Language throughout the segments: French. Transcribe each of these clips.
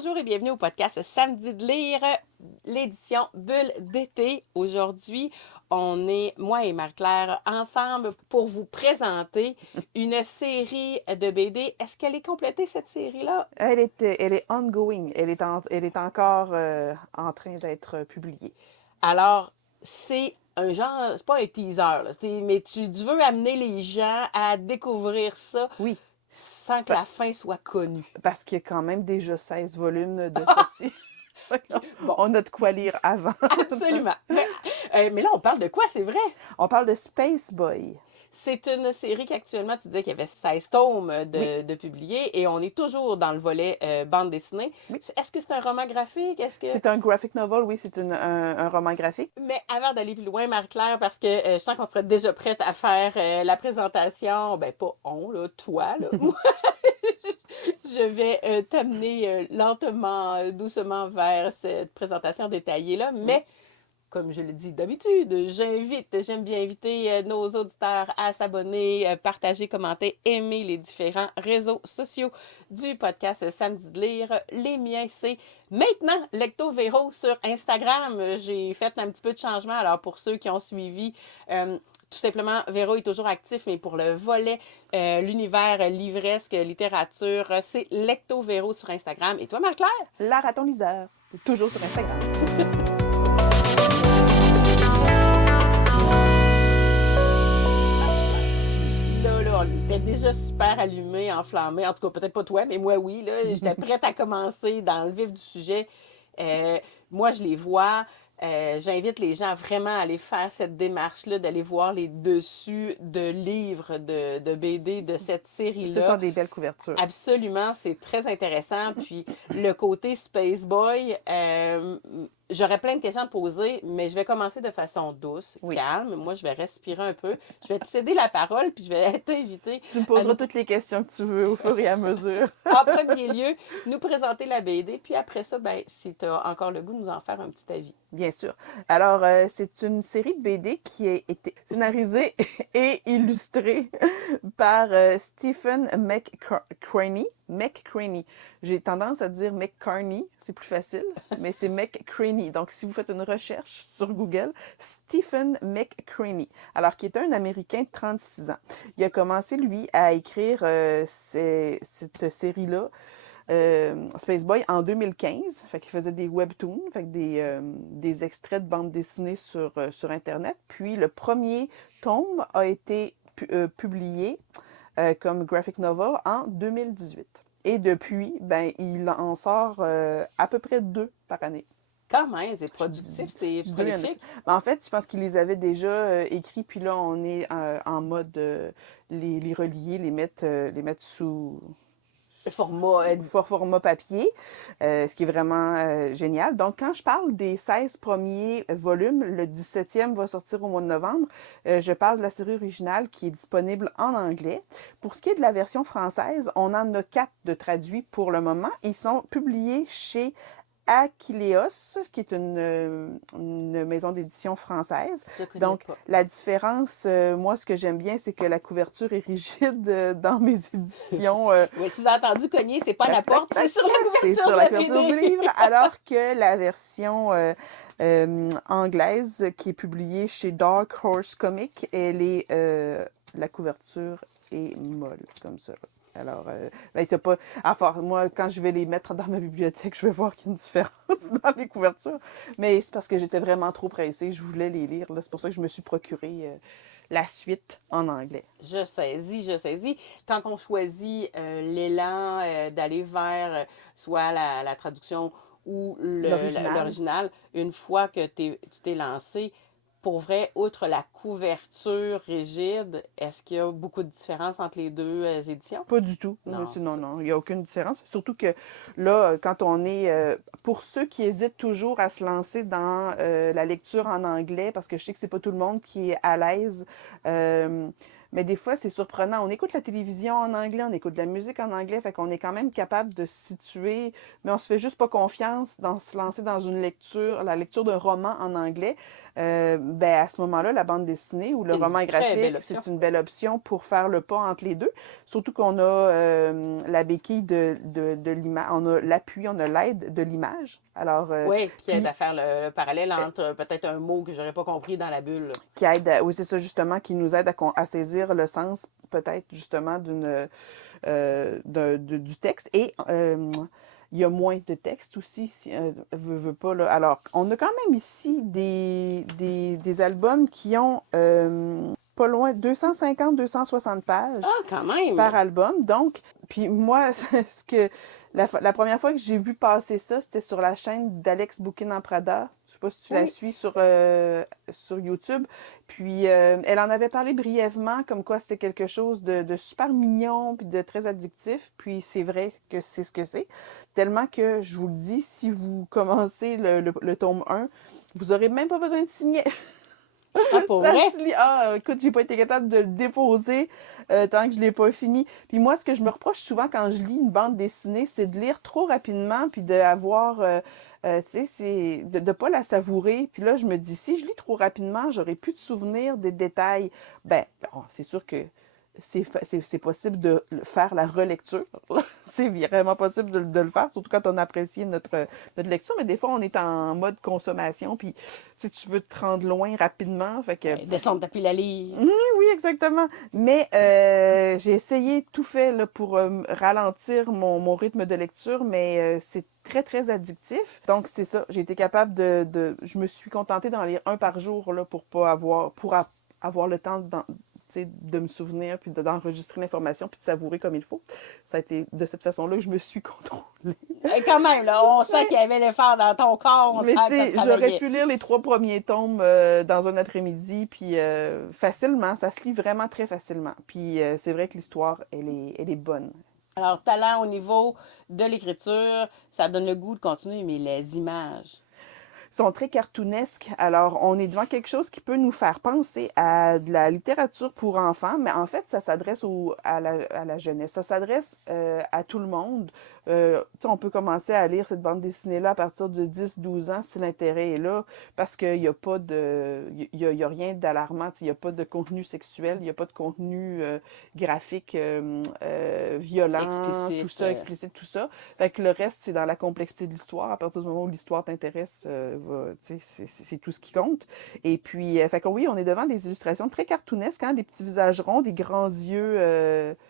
Bonjour et bienvenue au podcast Samedi de lire, l'édition Bulle d'été. Aujourd'hui, on est, moi et Marie-Claire, ensemble pour vous présenter une série de BD. Est-ce qu'elle est complétée, cette série-là? Elle est ongoing. Elle est encore en train d'être publiée. Alors, c'est un genre, c'est pas un teaser, là, mais tu veux amener les gens à découvrir ça Oui, sans que pa- la fin soit connue. parce qu'il y a quand même déjà 16 volumes de sortie. Bon, On a de quoi lire avant. absolument. Mais là, on parle de quoi, c'est vrai? On parle de Space Boy. C'est une série qu'actuellement, tu disais qu'il y avait 16 tomes Oui, de publiés et on est toujours dans le volet bande dessinée. oui. Est-ce que c'est un roman graphique? Est-ce que... C'est un graphic novel, oui, c'est un roman graphique. Mais avant d'aller plus loin, Marie-Claire, parce que je sens qu'on serait déjà prête à faire la présentation, ben pas on, là, toi, là. Moi, je vais t'amener lentement, doucement vers cette présentation détaillée-là, Oui. mais comme je le dis d'habitude, j'aime bien inviter nos auditeurs à s'abonner, partager, commenter, aimer les différents réseaux sociaux du podcast Samedi de lire. Les miens, c'est maintenant Lecto Véro sur Instagram. J'ai fait un petit peu de changement. Alors, pour ceux qui ont suivi, tout simplement, Véro est toujours actif, mais pour le volet, l'univers livresque, littérature, c'est Lecto Véro sur Instagram. Et toi, Marie-Claire? La raton liseur, toujours sur Instagram. Là, on était déjà super allumé, enflammé. En tout cas, peut-être pas toi, mais moi, oui. Là, j'étais prête à commencer dans le vif du sujet. Euh, Moi, je les vois. J'invite les gens à vraiment aller faire cette démarche-là, d'aller voir les dessus de livres de BD de cette Ce sont série-là. des belles couvertures. Absolument, c'est très intéressant. Puis le côté Space Boy, j'aurais plein de questions à te poser, mais je vais commencer de façon douce, Oui. calme. Moi, je vais respirer un peu. Je vais te céder la parole, puis je vais t'inviter Tu me à poseras nous, toutes les questions que tu veux au fur et à mesure. en premier lieu, nous présenter la BD. Puis après ça, ben, si tu as encore le goût de nous en faire un petit avis. Bien sûr. Alors, c'est une série de BD qui a été scénarisée et illustrée par Stephen McCraney. McCraney. J'ai tendance à dire McCarney, c'est plus facile, mais c'est McCraney. Donc, si vous faites une recherche sur Google, Stephen McCraney, alors qui est un Américain de 36 ans. Il a commencé, lui, à écrire cette série-là Space Boy en 2015. Fait qu'il faisait des webtoons, fait que des extraits de bande dessinée sur Internet. Puis le premier tome a été publié comme graphic novel en 2018. Et depuis, ben, il en sort à peu près 2 par année. Quand même, c'est Je productif, dis, c'est je dis 2, il y en a plus. prolifique. Mais en fait, je pense qu'il les avait déjà écrits, puis là, on est en mode les relier, les mettre sous Le format, format papier, ce qui est vraiment génial. Donc, quand je parle des 16 premiers volumes, le 17e va sortir au mois de novembre. Je parle de la série originale qui est disponible en anglais. Pour ce qui est de la version française, on en a 4 de traduits pour le moment. Ils sont publiés chez Aquileos, qui est une maison d'édition française. je connais Donc, pas. la différence, moi, ce que j'aime bien, c'est que la couverture est rigide dans mes éditions. Oui, si vous avez entendu cogner, c'est pas à la Tac, tac, porte, c'est tac, sur la c'est couverture sur de la la couverture du BD. livre, alors que la version anglaise qui est publiée chez Dark Horse Comics, la couverture est molle, comme ça. Alors, ben, c'est pas. Moi, quand je vais les mettre dans ma bibliothèque, je vais voir qu'il y a une différence dans les couvertures. Mais c'est parce que j'étais vraiment trop pressée. Je voulais les lire. Là. C'est pour ça que je me suis procuré la suite en anglais. Je saisis, je saisis. Quand on choisit l'élan d'aller vers soit la traduction ou L'original. l'original, une fois que tu t'es lancé, pour vrai, outre la couverture rigide, est-ce qu'il y a beaucoup de différence entre les deux éditions? Pas du tout. Non, c'est Non, ça. non, il n'y a aucune différence. Surtout que là, quand on est... pour ceux qui hésitent toujours à se lancer dans la lecture en anglais, parce que je sais que c'est pas tout le monde qui est à l'aise, mais des fois, c'est surprenant. On écoute la télévision en anglais, on écoute de la musique en anglais, fait qu'on est quand même capable de se situer, mais on se fait juste pas confiance dans se lancer dans une lecture, la lecture d'un roman en anglais. Ben, à ce moment-là, la bande dessinée ou le C'est une roman très belle graphique, option. c'est une belle option pour faire le pas entre les deux. Surtout qu'on a la béquille de l'image, on a l'appui, on a l'aide de l'image. Alors, Oui, qui aide puis à faire le parallèle entre peut-être un mot que j'aurais pas compris dans la bulle. qui aide, oui, c'est ça justement, qui nous aide à saisir le sens peut-être justement du texte. Et il y a moins de texte aussi, si veut pas. Là. Alors, on a quand même ici des albums qui ont pas loin 250-260 pages Ah, quand même! par album. Donc, puis moi, ce que la première fois que j'ai vu passer ça, c'était sur la chaîne d'Alex Bouquin en Prada. Je sais pas si tu la Oui. suis sur YouTube. Puis elle en avait parlé brièvement, comme quoi c'est quelque chose de super mignon puis de très addictif. Puis c'est vrai que c'est ce que c'est. Tellement que je vous le dis, si vous commencez le tome 1, vous aurez même pas besoin de signer. Ah, pour Ça vrai? se lit. Ah, écoute, j'ai pas été capable de le déposer tant que je l'ai pas fini. Puis moi, ce que je me reproche souvent quand je lis une bande dessinée, c'est de lire trop rapidement, puis d'avoir, tu sais, c'est de pas la savourer. Puis là, je me dis, si je lis trop rapidement, j'aurai plus de souvenirs des détails. Ben, bon, c'est sûr que c'est possible de faire la relecture. C'est vraiment possible de le faire, surtout quand on apprécie notre lecture. Mais des fois, on est en mode consommation, puis tu veux te rendre loin rapidement. Fait que, Ouais, descendre tapis la livre. oui, exactement. Mais j'ai essayé tout fait là, pour ralentir mon rythme de lecture, mais c'est très, très addictif. Donc, c'est ça. J'ai été capable je me suis contentée d'en lire un par jour là, pour pas avoir le temps de me souvenir, puis d'enregistrer l'information, puis de savourer comme il faut. Ça a été de cette façon-là que je me suis contrôlée. Quand même, là, on sent qu'il y avait l'effort dans ton corps, on Mais sent tu que ça sais, j'aurais travaillait. pu lire les 3 premiers tomes dans un après-midi, puis facilement, ça se lit vraiment très facilement. Puis c'est vrai que l'histoire, elle est bonne. Alors, talent au niveau de l'écriture, ça donne le goût de continuer, mais les images. Sont très cartoonesques. Alors, on est devant quelque chose qui peut nous faire penser à de la littérature pour enfants, mais en fait, ça s'adresse à la jeunesse. Ça s'adresse à tout le monde. On peut commencer à lire cette bande dessinée-là à partir de 10-12 ans si l'intérêt est là, parce qu'il n'y a pas de... Il y a rien d'alarmant. Il n'y a pas de contenu sexuel, il n'y a pas de contenu graphique violent, tout Explicite. ça, explicite, tout ça. Fait que le reste, c'est dans la complexité de l'histoire. À partir du moment où l'histoire t'intéresse, c'est tout ce qui compte. Et puis, fait que oui, on est devant des illustrations très cartoonesques, hein, des petits visages ronds, des Mais grands yeux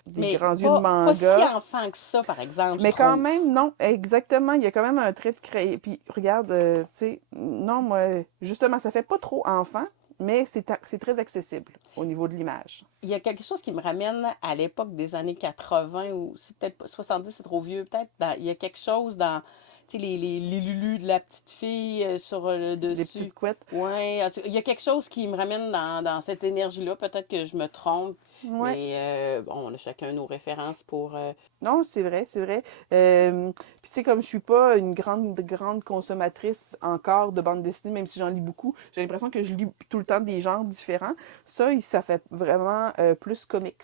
de pas si manga. enfant que ça, par exemple, je Mais quand trouve. même, non, exactement. Il y a quand même un trait de crayon. Puis, regarde, tu sais, non, moi, justement, ça fait pas trop enfant, mais c'est très accessible au niveau de l'image. Il y a quelque chose qui me ramène à l'époque des années 80, ou c'est peut-être pas 70, c'est trop vieux, peut-être. Il y a quelque chose dans, tu sais, les lulus de la petite fille sur le Des dessus. petites couettes. Ouais, il y a quelque chose qui me ramène dans cette énergie-là. Peut-être que je me trompe, Ouais. mais bon, on a chacun nos références pour. Non, c'est vrai, c'est vrai. Puis tu sais, comme je suis pas une grande consommatrice encore de bande dessinée, même si j'en lis beaucoup, j'ai l'impression que je lis tout le temps des genres différents. Ça fait vraiment plus comics.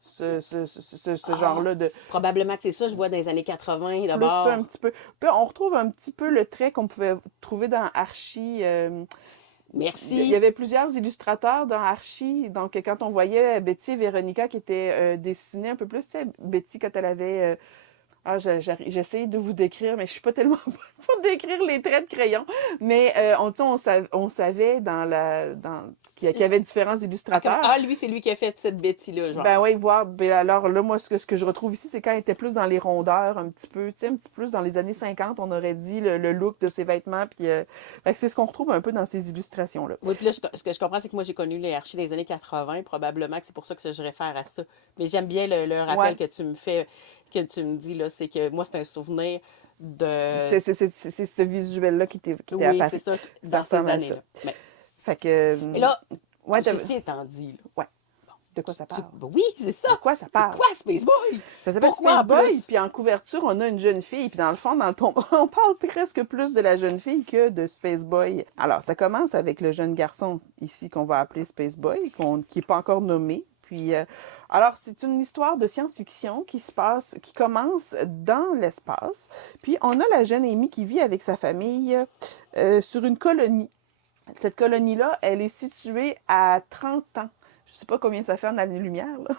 Ce Ah, genre-là de probablement que c'est ça, je vois dans les années 80 plus ça un d'abord. petit peu. Puis on retrouve un petit peu le trait qu'on pouvait trouver dans Archie. Il y Merci. avait plusieurs illustrateurs dans Archie. Donc, quand on voyait Betty et Véronica qui étaient dessinées un peu plus, tu sais, Betty, quand elle avait j'essaie de vous décrire, mais je suis pas tellement bonne pour décrire les traits de crayon. Mais on savait qu'il y avait différents Ah, comme, illustrateurs. ah, lui, c'est lui qui a fait cette bêtise-là, Ben genre. oui, voir. Ben alors là, moi, ce que je retrouve ici, c'est quand elle était plus dans les rondeurs, un petit peu, tu sais, un petit peu plus dans les années 50, on aurait dit, le look de ses vêtements. Puis, fait que c'est ce qu'on retrouve un peu dans ces illustrations-là. Oui, puis là, ce que je comprends, c'est que moi, j'ai connu les Archie des années 80, probablement que c'est pour ça que je réfère à ça. Mais j'aime bien le rappel Ouais. que tu me fais, que tu me dis, là, c'est que moi, c'est un souvenir de... C'est ce visuel-là qui t'est Oui, c'est apparu. ça, Ça dans ces ressemble à ça. années-là. Mais, Fait que, et là, ouais, ceci étant dit, là, ouais. De quoi ça parle? ben oui, c'est De ça. quoi ça C'est parle? quoi Space Boy? Ça s'appelle Pourquoi Space en Boy, plus? puis en couverture, on a une jeune fille. Puis dans le fond, dans le ton, on parle presque plus de la jeune fille que de Space Boy. Alors, ça commence avec le jeune garçon ici qu'on va appeler Space Boy, qui n'est pas encore nommé. Puis, alors, c'est une histoire de science-fiction qui commence dans l'espace. Puis, on a la jeune Amy qui vit avec sa famille sur une colonie. Cette colonie-là, elle est située à 30 ans. Je ne sais pas combien ça fait en années-lumière, là.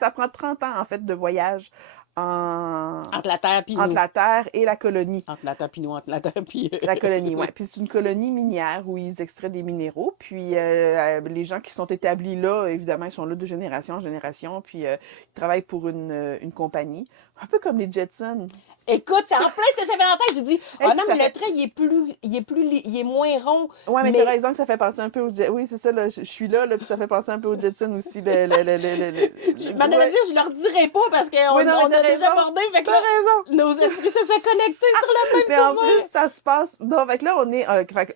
Ça prend 30 ans, en fait, de voyage Entre la Terre puis entre nous. la Terre et la colonie. Entre la Terre puis nous, entre la Terre puis... La colonie, oui. Puis c'est une colonie minière où ils extraient des minéraux. Puis les gens qui sont établis là, évidemment, ils sont là de génération en génération. Puis ils travaillent pour une compagnie. Un peu comme les Jetsons. Écoute, c'est en plein ce que j'avais en tête. J'ai dit, Hey, ah puis non, ça mais le fait... trait, il est moins rond. Ouais, mais Mais t'as raison que ça fait penser un peu aux Jetsons. Oui, c'est ça, là, je suis là, puis ça fait penser un peu aux Jetsons aussi. je m'en allais Ouais. dire, je leur dirais pas parce qu'on Oui, non, mais on t'as a raison. déjà abordé. Fait que T'as là, raison. nos esprits se sont connectés sur le même Mais en souvenir. plus, ça se passe. Donc, fait que là,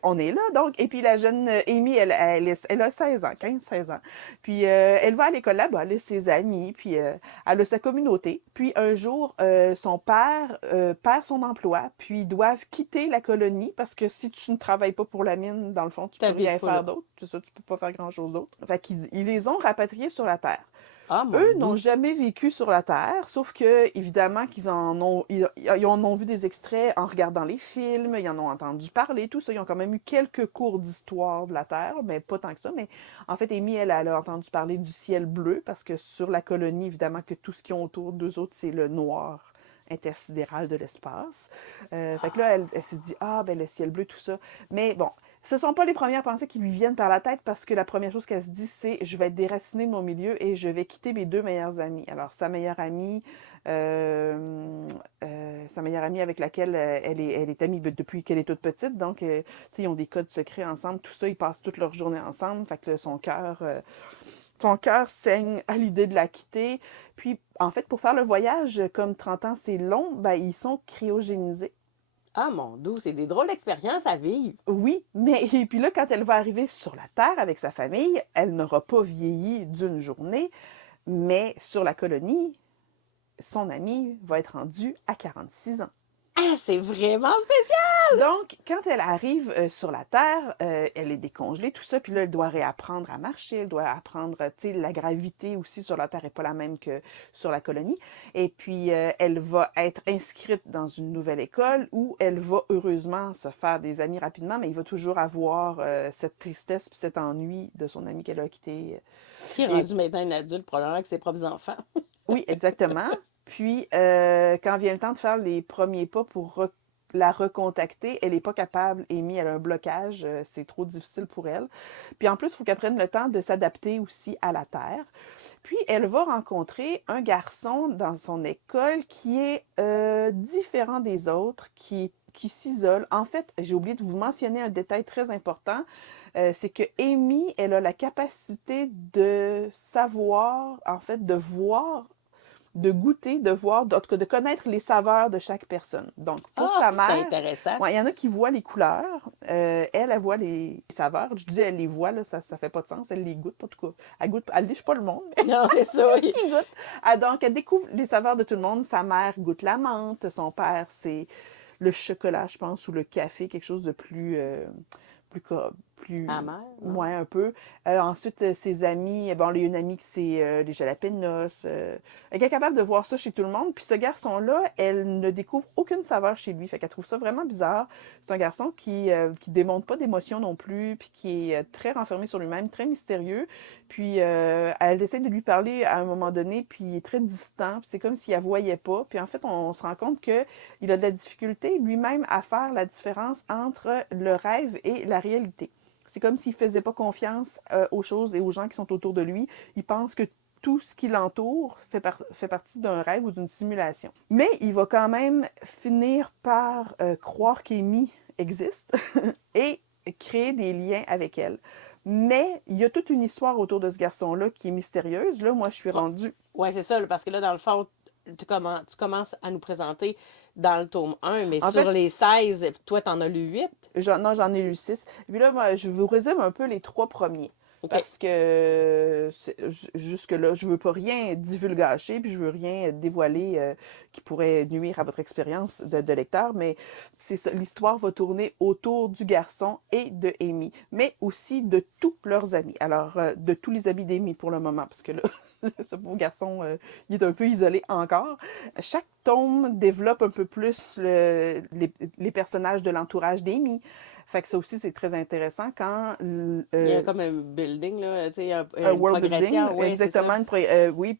on est là, donc. Et puis, la jeune Amy, elle a 16 ans, 15-16 ans. Puis, elle va à l'école là-bas, elle a ses amis, puis elle a sa communauté. Puis, un jour, son père perd son emploi, puis ils doivent quitter la colonie parce que si tu ne travailles pas pour la mine, dans le fond, tu peux T'habites rien pas là. faire d'autre. C'est ça, tu peux pas faire grand-chose d'autre. Fait qu'ils ils les ont rapatriés sur la Terre. Ah, mon Eux n'ont doux. jamais vécu sur la Terre, sauf que, évidemment, ils en ont vu des extraits en regardant les films, ils en ont entendu parler, tout ça. Ils ont quand même eu quelques cours d'histoire de la Terre, mais pas tant que ça. Mais en fait, Amy, elle a entendu parler du ciel bleu, parce que sur la colonie, évidemment, que tout ce qu'ils ont autour d'eux autres, c'est le noir intersidéral de l'espace. Fait que là, elle s'est dit, ah, ben le ciel bleu, tout ça. Mais bon, ce ne sont pas les premières pensées qui lui viennent par la tête parce que la première chose qu'elle se dit, c'est je vais être déracinée de mon milieu et je vais quitter mes deux meilleures amies. Alors, sa meilleure amie avec laquelle elle est amie depuis qu'elle est toute petite. Donc, ils ont des codes secrets ensemble. Tout ça, ils passent toute leur journée ensemble. Fait que là, son cœur saigne à l'idée de la quitter. Puis, en fait, pour faire le voyage, comme 30 ans, c'est long, ben, ils sont cryogénisés. Ah, mon doux, c'est des drôles d'expériences à vivre. Oui, mais et puis là, quand elle va arriver sur la Terre avec sa famille, elle n'aura pas vieilli d'une journée, mais sur la colonie, son ami va être rendu à 46 ans. Ah, c'est vraiment spécial! Donc, quand elle arrive sur la Terre, elle est décongelée, tout ça, puis là, elle doit réapprendre à marcher, elle doit apprendre, tu sais, la gravité aussi sur la Terre n'est pas la même que sur la colonie. Et puis, elle va être inscrite dans une nouvelle école où elle va heureusement se faire des amis rapidement, mais il va toujours avoir cette tristesse puis cet ennui de son ami qu'elle a quitté. Qui est Et rendu maintenant une adulte, probablement avec ses propres enfants. oui, exactement. Puis, quand vient le temps de faire les premiers pas pour la recontacter, elle n'est pas capable, Amy, elle a un blocage, c'est trop difficile pour elle. Puis en plus, il faut qu'elle prenne le temps de s'adapter aussi à la Terre. Puis elle va rencontrer un garçon dans son école qui est différent des autres, qui s'isole. En fait, j'ai oublié de vous mentionner un détail très important, c'est que Amy, elle a la capacité de savoir, en fait, de voir de goûter, de voir, de connaître les saveurs de chaque personne. Donc, pour Ah, sa c'est mère, intéressant. ouais, il y en a qui voient les couleurs. Elle voit les saveurs. Je dis, elle les voit, là, ça fait pas de sens. Elle les goûte, en tout cas. Elle liche pas le monde, mais Non, c'est ça. c'est ce qu'il goûte. Ah, donc, elle découvre les saveurs de tout le monde. Sa mère goûte la menthe. Son père, c'est le chocolat, je pense, ou le café, quelque chose de plus, Amer, non? ouais, un peu. Ensuite, ses amis, bon, il y a une amie qui c'est les jalapenos. Elle est capable de voir ça chez tout le monde. Puis ce garçon-là, elle ne découvre aucune saveur chez lui. Fait qu'elle trouve ça vraiment bizarre. C'est un garçon qui démontre pas d'émotion non plus, puis qui est très renfermé sur lui-même, très mystérieux. Puis elle essaie de lui parler à un moment donné, puis il est très distant. Puis c'est comme s'il la voyait pas. Puis en fait, on se rend compte que il a de la difficulté lui-même à faire la différence entre le rêve et la réalité. C'est comme s'il ne faisait pas confiance aux choses et aux gens qui sont autour de lui. Il pense que tout ce qui l'entoure fait partie d'un rêve ou d'une simulation. Mais il va quand même finir par croire qu'Amy existe et créer des liens avec elle. Mais il y a toute une histoire autour de ce garçon-là qui est mystérieuse. Là, moi, je suis rendue... Oui, c'est ça, parce que là, dans le fond, tu commences à nous présenter dans le tome 1, mais En sur fait, les 16, toi, t'en as lu 8. non, j'en ai lu 6. Et puis là, moi, je vous résume un peu les 3 premiers. OK. Parce que jusque-là, je veux pas rien divulgacher, puis je veux rien dévoiler qui pourrait nuire à votre expérience de lecteur, mais c'est ça, l'histoire va tourner autour du garçon et de Amy, mais aussi de tous leurs amis. Alors, de tous les amis d'Amy pour le moment, parce que là, ce beau garçon, il est un peu isolé encore. Chaque tome développe un peu plus les personnages de l'entourage d'Amy. Fait que ça aussi, c'est très intéressant quand... Il y a comme un building, là, tu sais, un une world building, progression. Oui, c'est ça. exactement. Oui,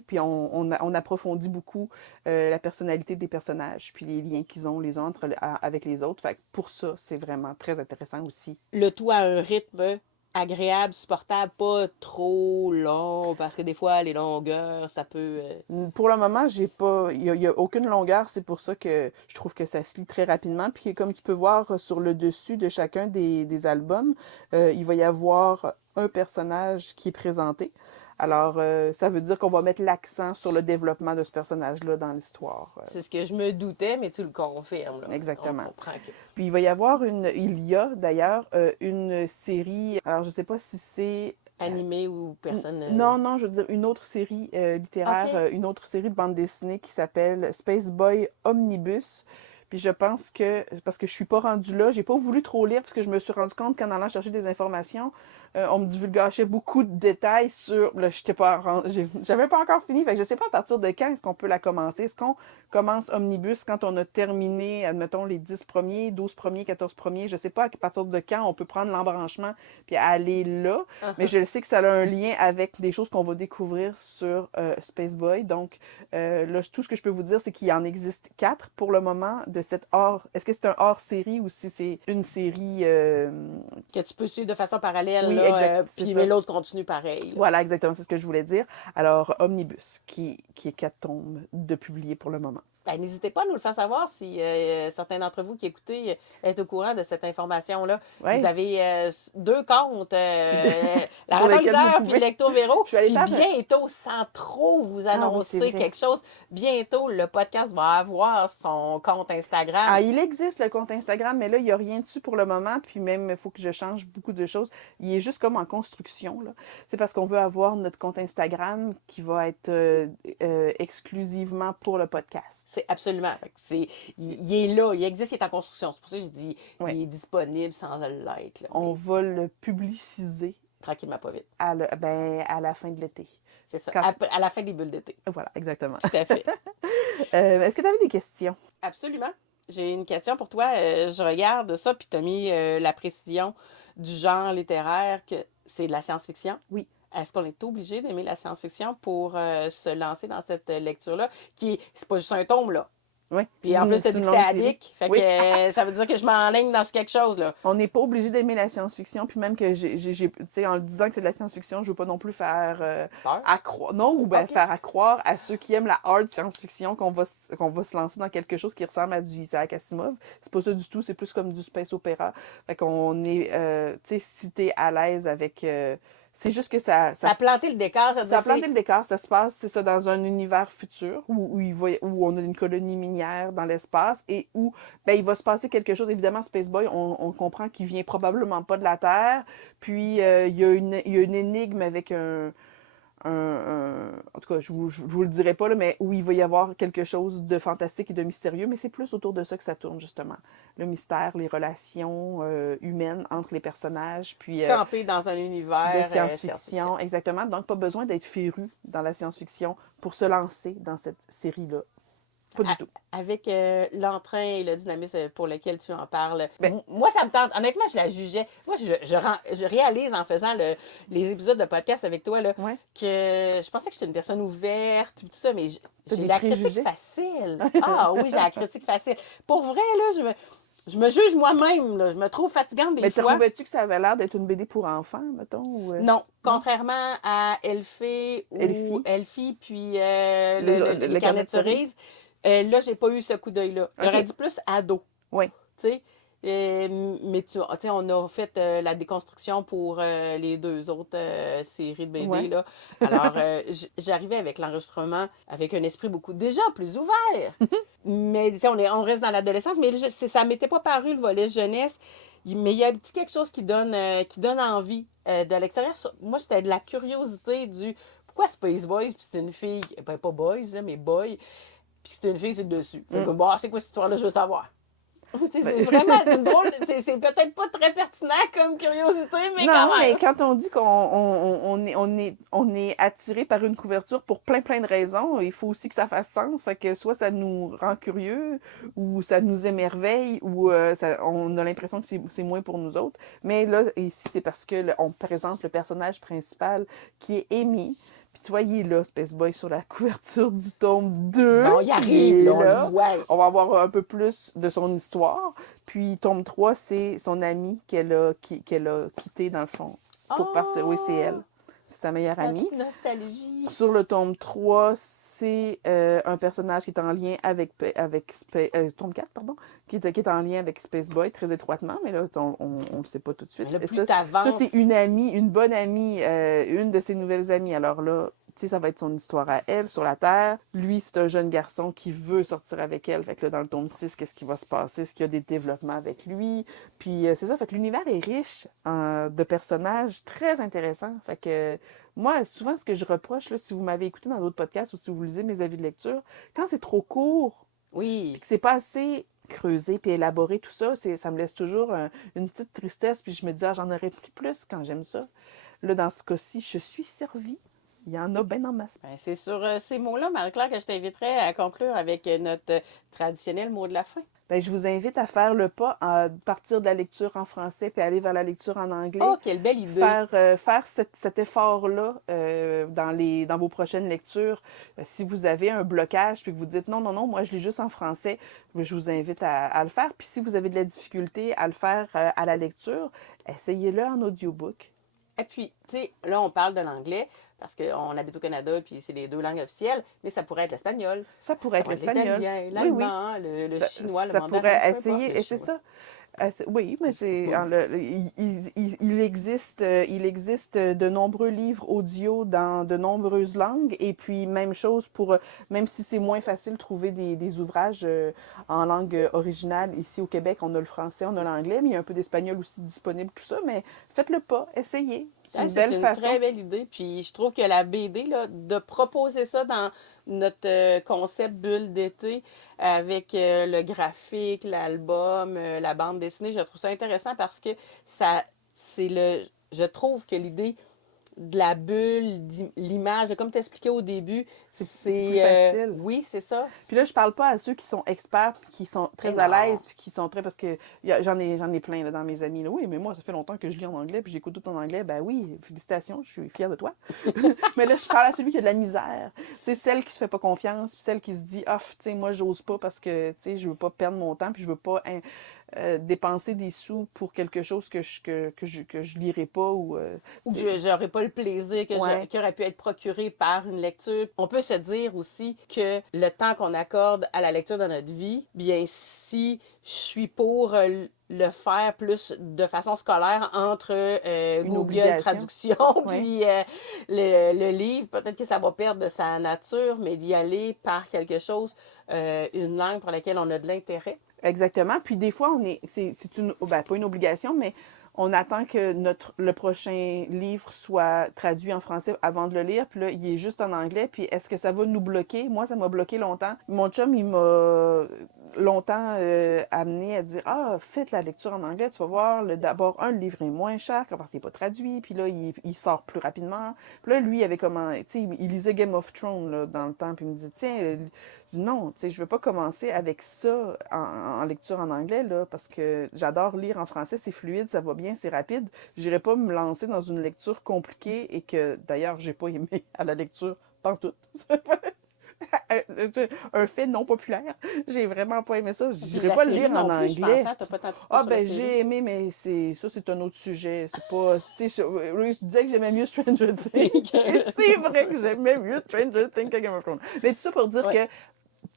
puis on approfondit beaucoup la personnalité des personnages, puis les liens qu'ils ont les uns avec les autres. Fait que pour ça, c'est vraiment très intéressant aussi. Le tout à un rythme agréable, supportable, pas trop long, parce que des fois, les longueurs, ça peut... Pour le moment, j'ai pas, y a aucune longueur, c'est pour ça que je trouve que ça se lit très rapidement. Puis comme tu peux voir sur le dessus de chacun des albums, il va y avoir un personnage qui est présenté. Alors, ça veut dire qu'on va mettre l'accent sur le développement de ce personnage-là dans l'histoire. C'est ce que je me doutais, mais tu le confirmes, là. On Exactement. comprend que... Puis il y a d'ailleurs une série, alors je sais pas si c'est Animé ou personne... non, je veux dire une autre série littéraire, OK. une autre série de bande dessinée qui s'appelle Space Boy Omnibus. Puis je pense que, parce que je suis pas rendue là, j'ai pas voulu trop lire parce que je me suis rendu compte qu'en allant chercher des informations, on me divulgachait beaucoup de détails sur, là, j'avais pas encore fini, fait que je sais pas à partir de quand est-ce qu'on peut la commencer. Est-ce qu'on commence Omnibus quand on a terminé, admettons, les 10 premiers, 12 premiers, 14 premiers, je sais pas à partir de quand on peut prendre l'embranchement puis aller là, mais je sais que ça a un lien avec des choses qu'on va découvrir sur Space Boy. Donc, là, tout ce que je peux vous dire, c'est qu'il en existe 4 pour le moment de cette hors... Est-ce que c'est un hors-série ou si c'est une série... Que tu peux suivre de façon parallèle, Oui, là, exact, c'est puis ça. mais l'autre continue pareil, là. Voilà, exactement, c'est ce que je voulais dire. Alors, Omnibus, qui est 4 tomes de publiés pour le moment. Ben, n'hésitez pas à nous le faire savoir si certains d'entre vous qui écoutez est au courant de cette information-là. Ouais. Vous avez 2 comptes, la Sur lesquels vous Raton puis pouvez. Lecto Véro. Je suis allée Puis faire... bientôt, sans trop vous Ah oui, annoncer c'est vrai. quelque chose, bientôt le podcast va avoir son compte Instagram. Ah, il existe le compte Instagram, mais là, il n'y a rien dessus pour le moment. Puis même, il faut que je change beaucoup de choses. Il est juste comme en construction, là. C'est parce qu'on veut avoir notre compte Instagram qui va être exclusivement pour le podcast. C'est absolument. Fait que il est là, il existe, il est en construction. C'est pour ça que j'ai dit Ouais. il est disponible sans le like, là. On Mais va le publiciser tranquillement, pas vite. à la fin de l'été. C'est ça. Quand- À la fin des bulles d'été. Voilà, exactement. Tout à fait. Est-ce que tu avais des questions? Absolument. J'ai une question pour toi. Je regarde ça, puis tu as mis la précision du genre littéraire que c'est de la science-fiction. Oui. Est-ce qu'on est obligé d'aimer la science-fiction pour se lancer dans cette lecture-là? C'est pas juste un tome, là. Oui. Puis en plus, tu as dit que c'était addict. Fait Oui. que ça veut dire que je m'enligne dans quelque chose, là. On n'est pas obligé d'aimer la science-fiction, puis même que tu sais, en disant que c'est de la science-fiction, je veux pas non plus faire Peur? accroire, non, ou ben Ok. faire accroire à ceux qui aiment la hard science-fiction qu'on va se lancer dans quelque chose qui ressemble à du Isaac Asimov. C'est pas ça du tout, c'est plus comme du space opéra. Fait qu'on est, tu sais, si t'es à l'aise avec, c'est juste que Ça a planté le décor. ça a planté le décor, ça se passe, c'est ça, dans un univers futur où on a une colonie minière dans l'espace et où ben, il va se passer quelque chose. Évidemment, Space Boy, on comprend qu'il vient probablement pas de la Terre. Puis, il y a une énigme avec en tout cas, je vous le dirai pas, là, mais où il va y avoir quelque chose de fantastique et de mystérieux, mais c'est plus autour de ça que ça tourne, justement. Le mystère, les relations humaines entre les personnages, puis Camper dans un univers de science-fiction, exactement. Donc, pas besoin d'être féru dans la science-fiction pour se lancer dans cette série-là. Pas du tout. Avec l'entrain et le dynamisme pour lequel tu en parles. Ben- Moi, ça me tente. Honnêtement, je la jugeais. Moi, je réalise en faisant les épisodes de podcast avec toi là, Ouais. que je pensais que j'étais une personne ouverte, tout ça, mais T'as j'ai des la préjugés? critique facile. Ah oui, j'ai la critique facile. Pour vrai, là, je me juge moi-même. Là. Je me trouve fatigante des Mais fois. trouvais-tu que ça avait l'air d'être une BD pour enfants, mettons? Ou, Non, contrairement à Elfie ou Elfie. Elfie puis Le les carnets de cerises, là, j'ai pas eu ce coup d'œil-là. J'aurais Ok. dit plus ado. Oui. Tu sais, Mais tu sais, on a fait la déconstruction pour les 2 autres séries de BD, Ouais. là. Alors, j'arrivais avec l'enregistrement avec un esprit beaucoup déjà plus ouvert. Mais tu sais, on reste dans l'adolescence, mais ça m'était pas paru le volet jeunesse. Mais il y a un petit quelque chose qui donne envie de l'extérieur. Moi, c'était de la curiosité du pourquoi Space Boys, puis c'est une fille, ben pas Boys, là, mais Boy, puis c'est une fille, c'est le dessus. Fait que, Mm. bon, c'est quoi cette histoire-là, je veux savoir. C'est Ben, vraiment, c'est une drôle, c'est peut-être pas très pertinent comme curiosité, mais non, quand mais même. quand on dit qu'on est attiré par une couverture pour plein de raisons, il faut aussi que ça fasse sens. Fait que soit ça nous rend curieux, ou ça nous émerveille, ou on a l'impression que c'est moins pour nous autres. Mais là, ici, c'est parce que on présente le personnage principal qui est Amy. Puis tu vois, il est là, Space Boy, sur la couverture du tome 2. Bon, il Il arrive, est là, on le là. voit. On va avoir un peu plus de son histoire. Puis tome 3, c'est son amie qu'elle a quitté, dans le fond, pour partir. Oui, c'est elle. Oh, C'est sa meilleure la amie. petite nostalgie. Sur le tome 3, c'est un personnage qui est en lien tome 4, pardon, qui est en lien avec Space Boy très étroitement, mais là, on le sait pas tout de suite. Mais là, Et plus ça c'est t'avances. une amie, une bonne amie, une de ses nouvelles amies. Alors là, tu sais, ça va être son histoire à elle sur la Terre. Lui, c'est un jeune garçon qui veut sortir avec elle. Fait que là, dans le tome 6, qu'est-ce qui va se passer? Est-ce qu'il y a des développements avec lui? Puis c'est ça, fait que l'univers est riche de personnages très intéressants. Fait que moi, souvent, ce que je reproche, là, si vous m'avez écouté dans d'autres podcasts ou si vous lisez mes avis de lecture, quand c'est trop court, puis Oui. que c'est pas assez creusé puis élaboré, tout ça, ça me laisse toujours une petite tristesse, puis je me dis, ah, j'en aurais pris plus quand j'aime ça. Là, dans ce cas-ci, je suis servie. Il y en a bien en masse. Ben, c'est sur ces mots-là, Marie-Claire, que je t'inviterais à conclure avec notre traditionnel mot de la fin. Ben, je vous invite à faire le pas, à partir de la lecture en français puis aller vers la lecture en anglais. Oh, quelle belle idée! Faire cet effort-là dans vos prochaines lectures. Si vous avez un blocage puis que vous dites non, moi je lis juste en français, je vous invite à le faire. Puis si vous avez de la difficulté à le faire à la lecture, essayez-le en audiobook. Et puis, tu sais, là, on parle de l'anglais parce qu'on habite au Canada puis c'est les 2 langues officielles, mais ça pourrait être l'espagnol, Ça pourrait ça être pourrait être l'espagnol. l'italien, Oui, oui. l'allemand, le Ça, chinois, le ça mandarin, pourrait peu importe, le essayer, et c'est chinois. ça. Oui, mais c'est Oui. il existe de nombreux livres audio dans de nombreuses langues, et puis même chose pour même si c'est moins facile de trouver des ouvrages en langue originale ici au Québec, on a le français, on a l'anglais, mais il y a un peu d'espagnol aussi disponible, tout ça, mais faites le pas, essayez. C'est Ah, une c'est belle une façon. très belle idée. Puis je trouve que la BD, là, de proposer ça dans notre concept bulle d'été avec le graphique, l'album, la bande dessinée, je trouve ça intéressant parce que ça, je trouve que l'idée de la bulle, l'image, comme t'expliquais au début, C'est plus facile. oui, c'est ça. Puis là, je parle pas à ceux qui sont experts, puis qui sont Mais très à non. l'aise, puis qui sont très... Parce que j'en ai plein là, dans mes amis. Là. Oui, mais moi, ça fait longtemps que je lis en anglais, puis j'écoute tout en anglais. Ben oui, félicitations, je suis fière de toi. Mais là, je parle à celui qui a de la misère. Tu sais, celle qui se fait pas confiance, puis celle qui se dit, ah, tu sais, moi, j'ose pas parce que, tu sais, je veux pas perdre mon temps, puis je veux pas dépenser des sous pour quelque chose que je lirai pas, ou... Ou tu que sais, je n'aurais pas le plaisir ouais, qui aurait pu être procuré par une lecture. On peut se dire aussi que le temps qu'on accorde à la lecture dans notre vie, bien, si je suis pour le faire plus de façon scolaire entre une Google obligation. Traduction Ouais. puis le livre, peut-être que ça va perdre de sa nature, mais d'y aller par quelque chose, une langue pour laquelle on a de l'intérêt. Exactement. Puis des fois, c'est une, ben, pas une obligation, mais on attend que le prochain livre soit traduit en français avant de le lire. Puis là, il est juste en anglais. Puis est-ce que ça va nous bloquer? Moi, ça m'a bloqué longtemps. Mon chum, il m'a longtemps amené à dire, ah, faites la lecture en anglais. Tu vas voir, d'abord, le livre est moins cher parce qu'il n'est pas traduit. Puis là, il sort plus rapidement. Puis là, lui, il avait comment, tu sais, il lisait Game of Thrones là, dans le temps. Puis il me dit, tiens, non, tu sais, je veux pas commencer avec ça en lecture en anglais, là, parce que j'adore lire en français, c'est fluide, ça va bien, c'est rapide. J'irai pas me lancer dans une lecture compliquée et que, d'ailleurs, j'ai pas aimé à la lecture, pantoute. Un fait non populaire. J'ai vraiment pas aimé ça. Puis J'irai la pas le série lire en non plus, je pense, anglais. hein, t'as pas tant trippé Ah sur la ben série. j'ai aimé, mais c'est un autre sujet. C'est pas. Oui, je disais que j'aimais mieux Stranger Things. Et c'est vrai que j'aimais mieux Stranger Things que Game of Thrones. Mais tout ça pour dire Ouais. que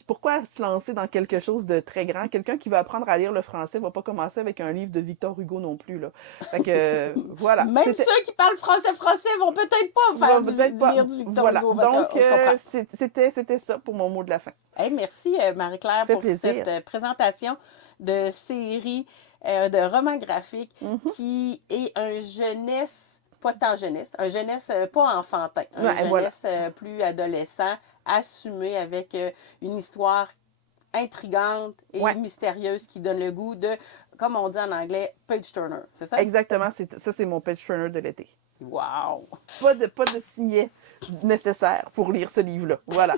pourquoi se lancer dans quelque chose de très grand? Quelqu'un qui va apprendre à lire le français va pas commencer avec un livre de Victor Hugo non plus, là. Fait que, voilà. Même ceux qui parlent français vont peut-être pas faire Peut-être pas. lire du Victor Voilà. Hugo. Donc, Je comprends. c'était ça pour mon mot de la fin. Hey, merci, Marie-Claire, Ça fait pour plaisir. cette présentation de série de romans graphiques qui est un jeunesse, pas tant jeunesse, un jeunesse pas enfantin, un Ouais, jeunesse voilà. plus adolescent, assumé avec une histoire intrigante et Ouais. mystérieuse qui donne le goût de, comme on dit en anglais, page turner, c'est ça? Exactement. Ça, c'est mon page turner de l'été. Wow! Pas de signet nécessaire pour lire ce livre-là. Voilà.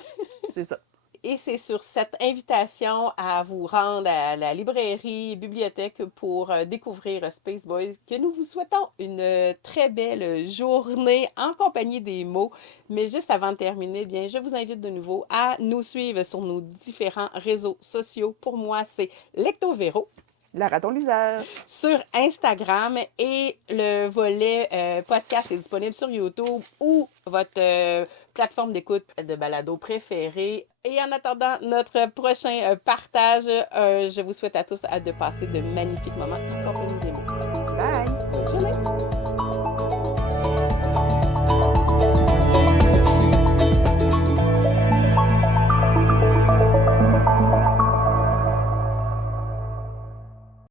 C'est ça. Et c'est sur cette invitation à vous rendre à la librairie, bibliothèque pour découvrir Space Boys que nous vous souhaitons une très belle journée en compagnie des mots. Mais juste avant de terminer, bien, je vous invite de nouveau à nous suivre sur nos différents réseaux sociaux. Pour moi, c'est Lectovero La raton-liseur. sur Instagram et le volet podcast est disponible sur YouTube ou votre plateforme d'écoute de balado préférée. Et en attendant notre prochain partage, je vous souhaite à tous de passer de magnifiques moments en compagnie